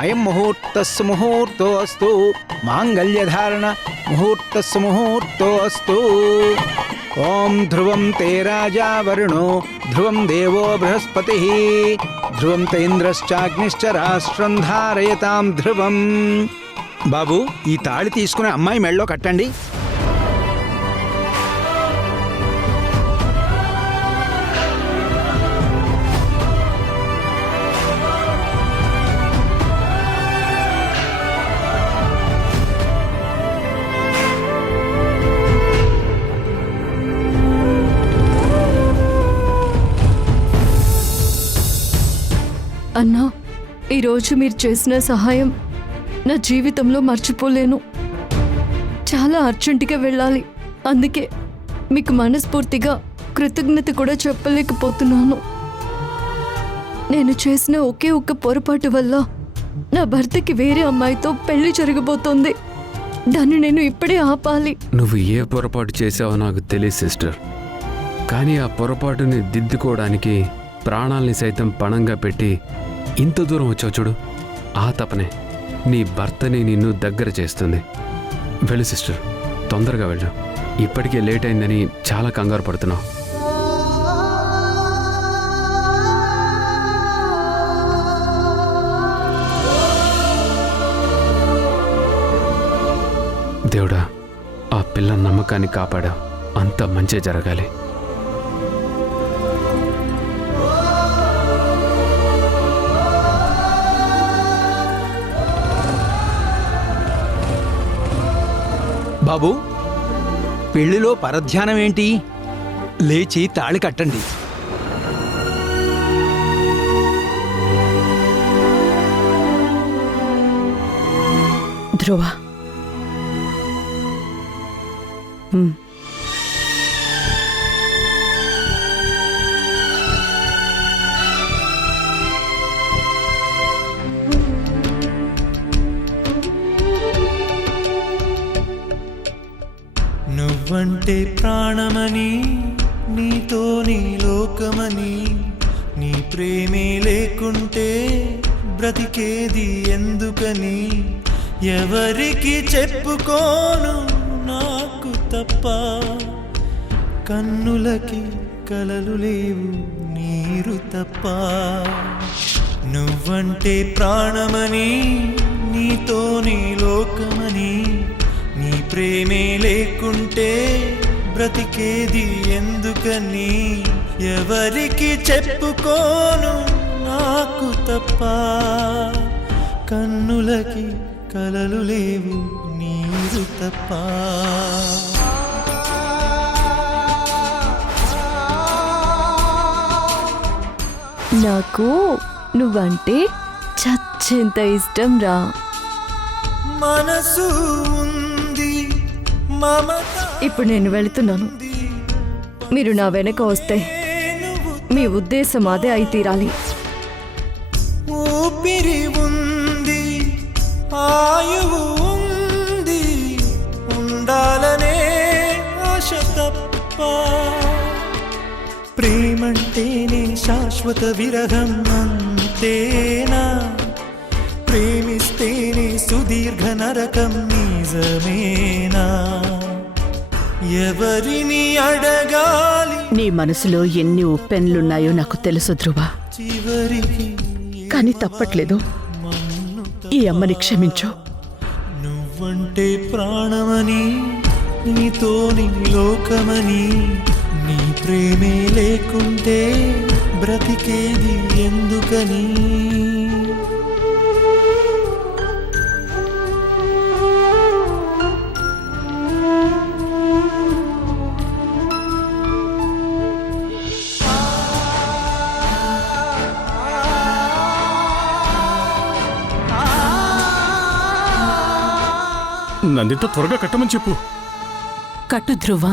అయం ముహూర్తస్సు ముహూర్తోస్తు మాంగళ్యధారణ ముహూర్తస్సు ముహూర్తోస్తు. ఓం ధ్రువం తే రాజా వరుణో ధ్రువం దేవో బృహస్పతి ధ్రువం తే ఇంద్రశ్చాగ్నిశ్చ రాష్ట్రం ధారయతాం ధ్రువం. బాబు, ఈ తాళి తీసుకుని అమ్మాయి మెళ్ళో కట్టండి. అన్నా, ఈరోజు మీరు చేసిన సహాయం నా జీవితంలో మర్చిపోలేను. చాలా అర్జెంటుగా వెళ్ళాలి, అందుకే మీకు మనస్ఫూర్తిగా కృతజ్ఞత కూడా చెప్పలేకపోతున్నాను. నేను చేసిన ఒకే ఒక్క పొరపాటు వల్ల నా భర్తకి వేరే అమ్మాయితో పెళ్లి జరగబోతోంది. దాన్ని నేను ఇప్పుడే ఆపాలి. నువ్వు ఏ పొరపాటు చేసావో నాకు తెలియదు సిస్టర్, కానీ ఆ పొరపాటుని దిద్దుకోవడానికి ప్రాణాల్ని సైతం పణంగా పెట్టి ఇంత దూరం వచ్చావు చూడు. ఆ తపనే నీ భర్తని నిన్ను దగ్గర చేస్తుంది. వెళ్ళు సిస్టర్, తొందరగా వెళ్ళు. ఇప్పటికే లేట్ అయిందని చాలా కంగారు పడుతున్నావు. దేవుడా, ఆ పిల్ల నమ్మకాన్ని కాపాడా. అంతా మంచి జరగాలి. బాబు, పెళ్లిలో పరధ్యానం ఏంటి? లేచి తాళి కట్టండి. ధ్రువ, నువ్వంటే ప్రాణమని, నీతో నీ లోకమని, నీ ప్రేమే లేకుంటే బ్రతికేది ఎందుకని, ఎవరికి చెప్పుకోను నాకు తప్ప, కన్నులకి కలలు లేవు నీరు తప్ప. నువ్వంటే ప్రాణమని, నీతో నీ లోకమని, నీ ప్రేమే లేకుంటే బ్రతికేది ఎందుకని, ఎవరికి చెప్పుకోను నాకు తప్ప, కన్నులకి కలలు లేవు నీరు తప్ప. నాకు నువ్వంటే చచ్చేంత ఇష్టం రా. మనసు ఉంది, మమత. ఇప్పుడు నేను వెళుతున్నాను. మీరు నా వెనక వస్తే మీ ఉద్దేశం అదే అయి తీరాలి. ఊపిరి ఉంది, ఆయువు ఉంది, ఉండాలనే ఆశ తప్ప. ప్రేమంటేనే శాశ్వత విరహం అంతేనా, ప్రేమిస్తేనే సుదీర్ఘ నరకం నిజమేనా, ఎవరిని అడగాలి? నీ మనసులో ఎన్ని ఉప్పెన్లున్నాయో నాకు తెలుసు ధ్రువ, చివరికి కానీ తప్పట్లేదు. ఈ అమ్మని క్షమించు. నువ్వంటే ప్రాణమని, నీతో నీ లోకమని, నీ ప్రేమే లేకుంటే బ్రతికేది ఎందుకని. నందితో త్వరగా కట్టమని చెప్పు. కట్టు ధ్రువ.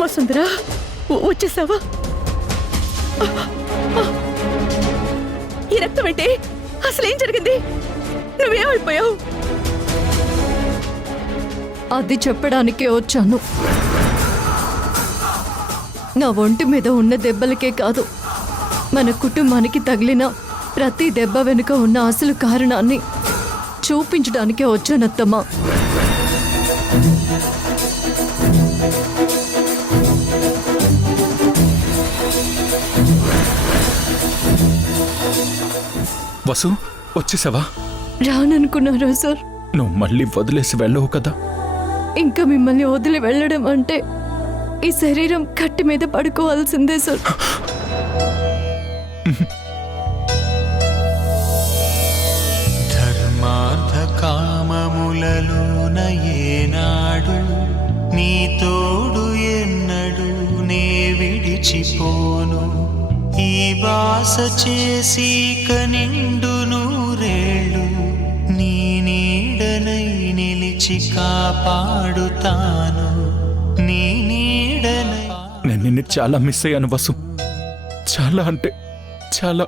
వసుంధరా వచ్చేసావా? ఈ రక్తం ఏంటి? అసలేం జరిగింది? నువ్వేమైపోయావు? అది చెప్పడానికే వచ్చాను. నా ఒంటి మీద ఉన్న దెబ్బలకే కాదు, మన కుటుంబానికి తగిలిన ప్రతి దెబ్బ వెనుక ఉన్న అసలు కారణాన్ని చూపించడానికే వచ్చానత్తమ్మా. వసు, వచ్చేసావా? రాననుకున్నారా సార్? నువ్వు మళ్ళీ వదిలేసి వెళ్ళవు కదా? ఇంకా మిమ్మల్ని వదిలి వెళ్ళడం అంటే ఈ శరీరం కట్టి మీద పడుకోవాల్సిందే సార్. ధర్మార్థ కామములలోన ఏనాడు నీ తోడు ఎన్నడు నే విడిచిపోను. ఈ వాస చేసి కనిండు నూరేళ్ళు నీ నీడనై నిలిచి కాపాడుతాను. నీ నీడనై. నేను నిన్ను చాలా మిస్ అయ్యాను వసు. చాలా అంటే చాలా.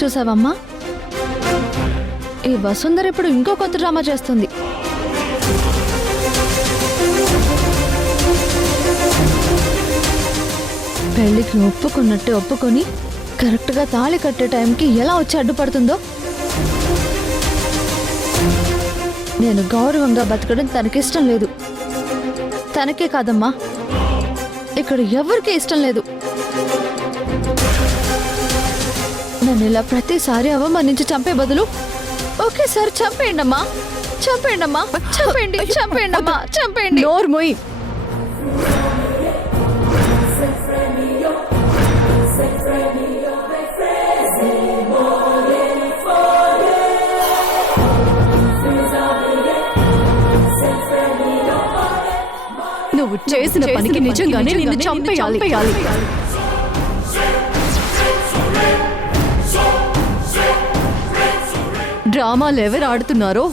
చూసావమ్మా, ఈ వసుంధర ఇప్పుడు ఇంకో కొత్త డ్రామా చేస్తుంది. పెళ్లికి ఒప్పుకున్నట్టే ఒప్పుకొని కరెక్ట్గా తాళి కట్టే టైంకి ఎలా వచ్చి అడ్డుపడుతుందో. నేను గౌరవంగా బతకడం తనకిష్టం లేదు. తనకే కాదమ్మా, ఇక్కడ ఎవరికీ ఇష్టం లేదు. నన్ను ఇలా ప్రతిసారి అవమానించి చంపే బదులు ఒకేసారి చంపేయండమ్మా, చంపేయండమ్మా, చంపేయండి, చంపేయండమ్మా, చంపేయండి. నోర్మోయ్, నువ్వు చేసిన పనికి నిజంగానే నిన్ను చంపేయాలి. డ్రామాలు ఎవరు ఆడుతున్నారో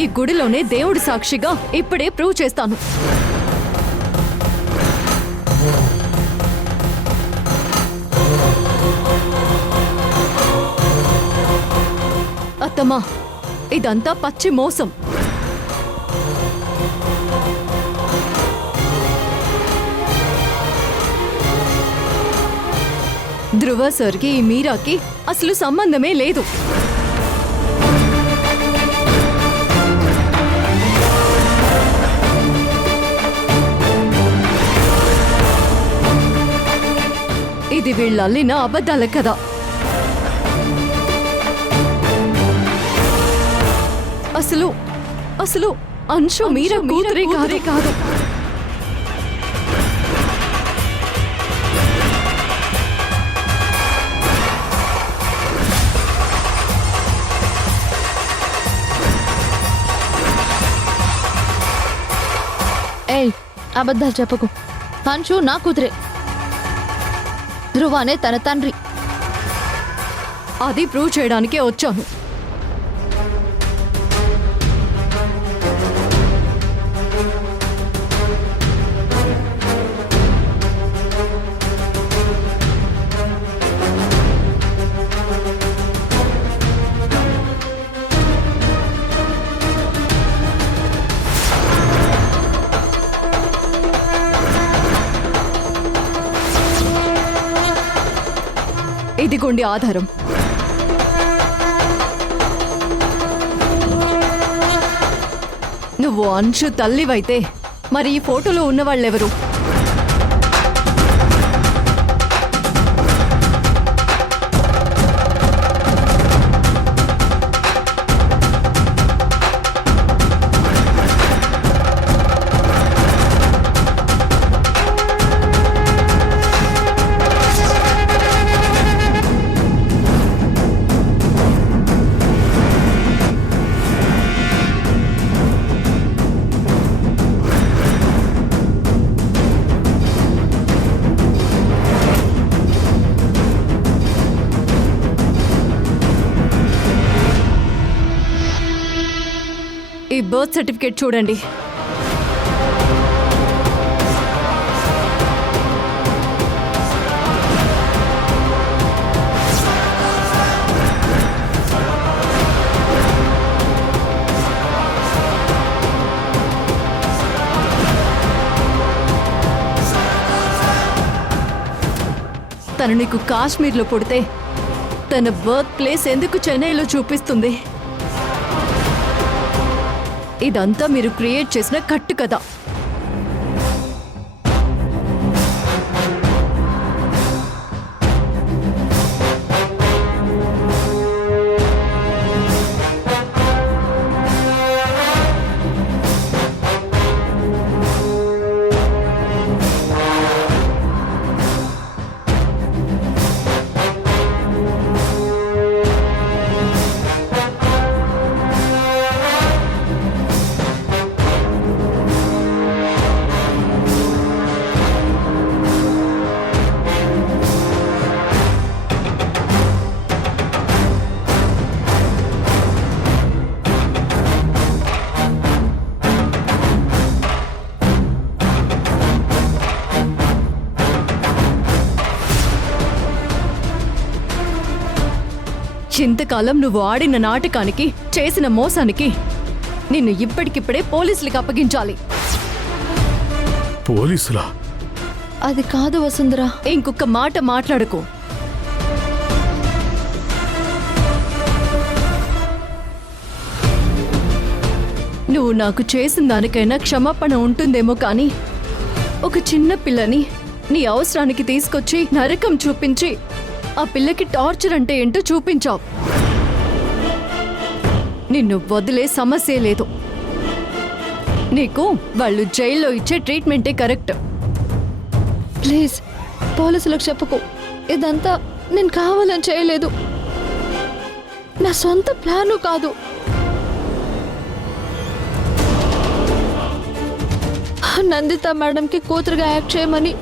ఈ గుడిలోనే దేవుడి సాక్షిగా ఇప్పుడే ప్రూవ్ చేస్తాను. అత్తమ్మా, ఇదంతా పచ్చి మోసం. ధ్రువ సార్కి ఈ మీరాకి అసలు సంబంధమే లేదు. ఇది వీళ్ళల్లిన అబద్ధాల కదా. అసలు అసలు అంశు మీరా కూతురే కాదు. ఏయ్, అబద్ధాలు చెప్పకు. అంశు నా కూతురే, ధ్రువానే తన తండ్రి. అది ప్రూవ్ చేయడానికే వచ్చాను. ఇదిగోండి ఆధారం. నువ్వు అంశు తల్లివైతే మరి ఈ ఫోటోలో ఉన్నవాళ్ళెవరు? ఈ బర్త్ సర్టిఫికేట్ చూడండి. తను నీకు కాశ్మీర్లో పుడితే తన బర్త్ ప్లేస్ ఎందుకు చెన్నైలో చూపిస్తుంది? ఇదంతా మీరు క్రియేట్ చేసిన కట్టు కదా. ఇంతకాలం నువ్వు ఆడిన నాటకానికి, చేసిన మోసానికి నిన్ను ఇప్పటికిప్పుడే పోలీసులకు అప్పగించాలి. పోలీసులా? అది కాదు వసుంధరా. ఇంకొక మాట మాట్లాడుకో. నువ్వు నాకు చేసిన దానికైనా క్షమాపణ ఉంటుందేమో కానీ ఒక చిన్న పిల్లని నీ అవసరానికి తీసుకొచ్చి నరకం చూపించి ఆ పిల్లకి టార్చర్ అంటే ఏంటో చూపించావు. నిన్ను వదిలే సమస్య లేదు. నీకు వాళ్ళు జైల్లో ఇచ్చే ట్రీట్మెంటే కరెక్ట్. ప్లీజ్ పోలీసులకు చెప్పుకో. ఇదంతా నేను కావాలని చేయలేదు. నా సొంత ప్లాను కాదు. నందిత మేడంకి కూతురుగా యాక్ట్ చేయమని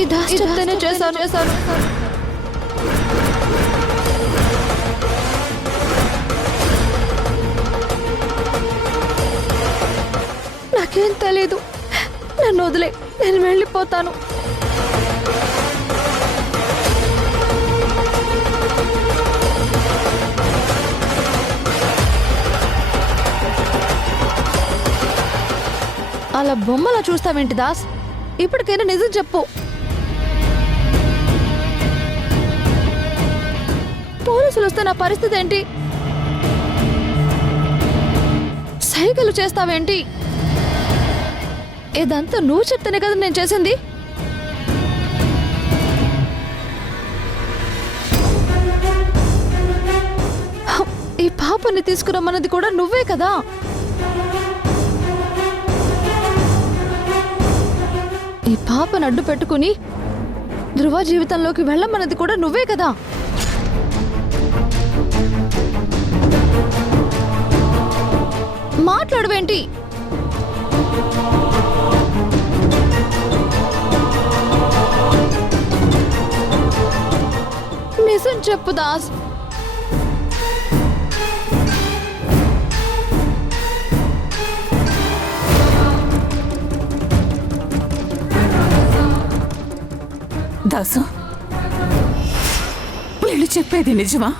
ఈ దాస్ చెప్తేనే చేశాను. నాకేం తెలీదు. నన్ను వదిలే, నేను వెళ్ళిపోతాను. అలా బొమ్మలా చూస్తావేంటి దాస్? ఇప్పటికైనా నిజం చెప్పు. పోలీసులు వస్తే నా పరిస్థితి ఏంటి? సైకిల్ చేస్తావేంటి? ఇదంతా నువ్వు చెప్తేనే కదా నేను చేసింది. ఈ పాపని తీసుకురమ్మన్నది కూడా నువ్వే కదా. ఈ పాపను అడ్డు పెట్టుకుని ధృవ జీవితంలోకి వెళ్ళమన్నది కూడా నువ్వే కదా. మాట్లాడవేంటి? నిజం చెప్పు దాస్. దాసు, వీళ్ళు చెప్పేది నిజమా?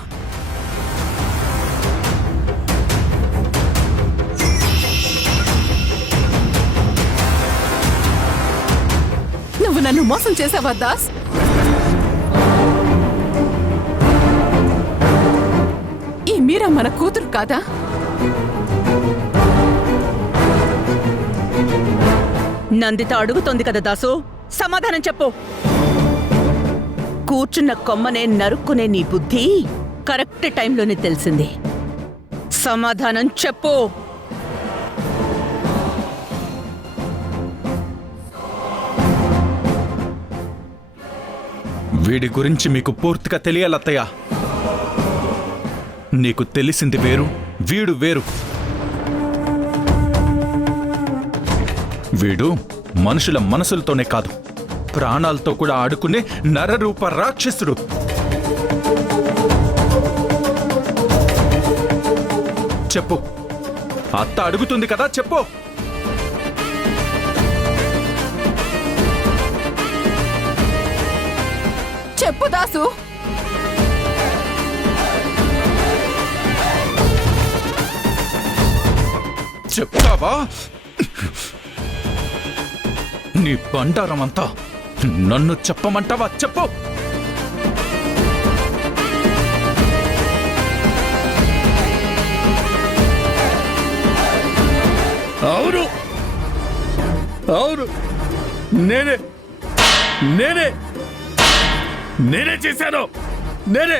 నువ్వు నన్ను మోసం చేసావా దాస్? ఈ మీరా మన కూతురు కాదా? నందిత అడుగుతోంది కదా దాసు, సమాధానం చెప్పు. కూర్చున్న కొమ్మనే నరుక్కునే నీ బుద్ధి కరెక్ట్ టైంలోనే తెలిసింది. సమాధానం చెప్పు. వీడి గురించి మీకు పూర్తిగా తెలియాలత్తయ్య. నీకు తెలిసింది వేరు, వీడు వేరు. వీడు మనుషుల మనసులతోనే కాదు, ప్రాణాలతో కూడా ఆడుకునే నరరూప రాక్షసుడు. చెప్పు. అత్త అడుగుతుంది కదా, చెప్పు. చెప్పు దాసు. చెప్తావా? నీ బండారం అంతా నన్ను చెప్పమంటావా? చెప్పు. అవును అవును, నేనే నేనే నేనే చేశాను. నేనే.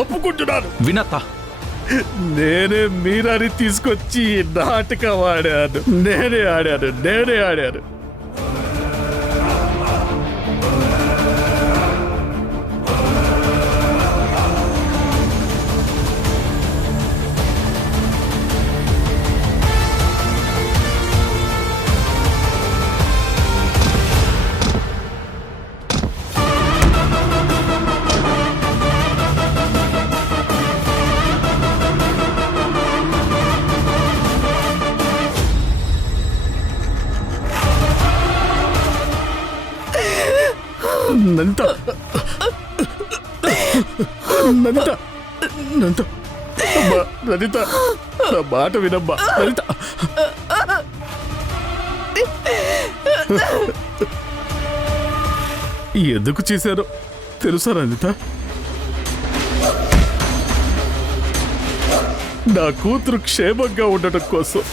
ఒప్పుకుంటున్నాను. వినత, నేనే మీరాని తీసుకొచ్చి నాటకం ఆడాను. నేనే ఆడాను. నంత నంత నంత అమ్మా, లలిత, నా మాట వినమ్మా లలిత. ఎందుకు చేశారో తెలుసా లలిత? నా కూతురు క్షేమంగా ఉండటం కోసం.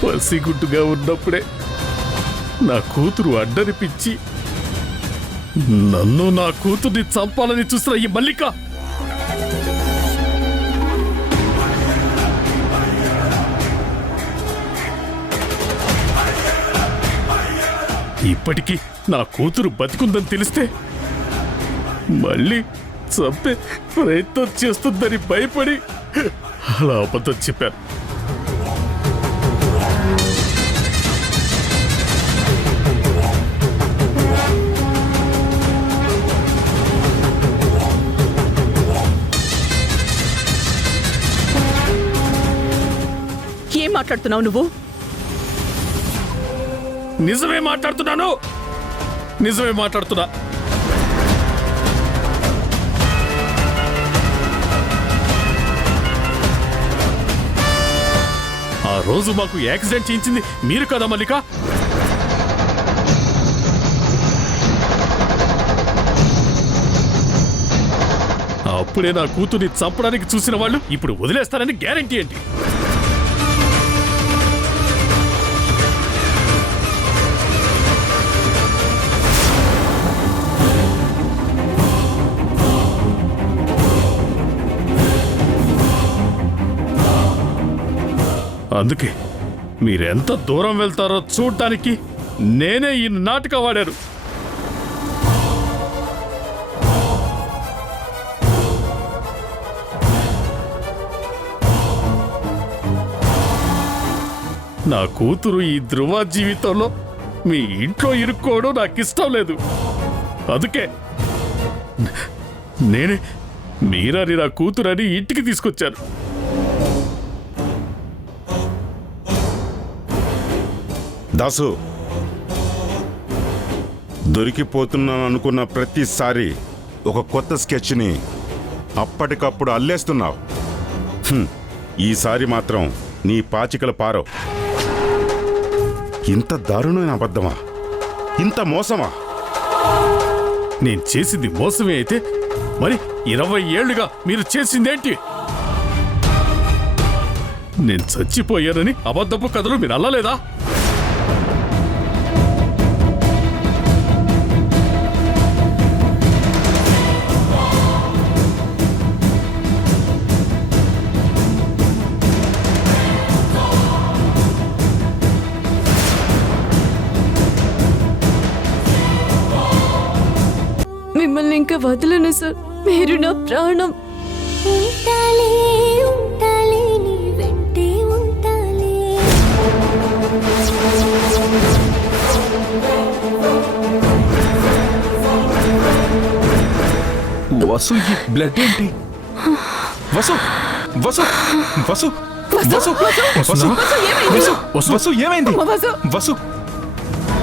పసిగుడ్డుగా ఉన్నప్పుడే నా కూతురు అడ్డనిపించి నన్ను నా కూతుర్ని చంపాలని చూసిన ఈ మల్లిక ఇప్పటికీ నా కూతురు బతికుందని తెలిస్తే మళ్ళీ చంపే ప్రయత్నం చేస్తుందని భయపడి అలా అబద్ధం చెప్పాను. ఏం మాట్లాడుతున్నావు నువ్వు? నిజమే మాట్లాడుతున్నా. ఆ రోజు మాకు యాక్సిడెంట్ చేయించింది మీరు కదా మల్లిక? అప్పుడే నా కూతుర్ని చంపడానికి చూసిన వాళ్ళు ఇప్పుడు వదిలేస్తారని గ్యారెంటీ ఏంటి? అందుకే మీరెంత దూరం వెళ్తారో చూడ్డానికి నేనే ఈ నాటకం ఆడాను. నా కూతురు ఈ ధృవ జీవితంలో మీ ఇంట్లో ఇరుక్కోవడం నాకు ఇష్టం లేదు. అందుకే నేనే మీరాని నా కూతురని ఇంటికి తీసుకొచ్చాను. దాసు, దొరికిపోతున్నాను అనుకున్న ప్రతిసారి ఒక కొత్త స్కెచ్ని అప్పటికప్పుడు అల్లేస్తున్నావు. ఈసారి మాత్రం నీ పాచికల పారవు. ఇంత దారుణమైన అబద్ధమా? ఇంత మోసమా? నేను చేసింది మోసమే అయితే మరి 20 ఏళ్లుగా మీరు చేసిందేంటి? నేను చచ్చిపోయానని అబద్ధపు కథలు మీరు అల్లలేదా? మిమ్మల్ని ఇంకా వదలను సార్. మీరు నా ప్రాణం. ఉంటాలే ఉంటాలే నీ వెంటే ఉంటాలే. వసు ఈ బ్లడ్ ఏంటి? వసు వసు వసు వసు వసు వసు వసు ఏమైంది? వసు. వసు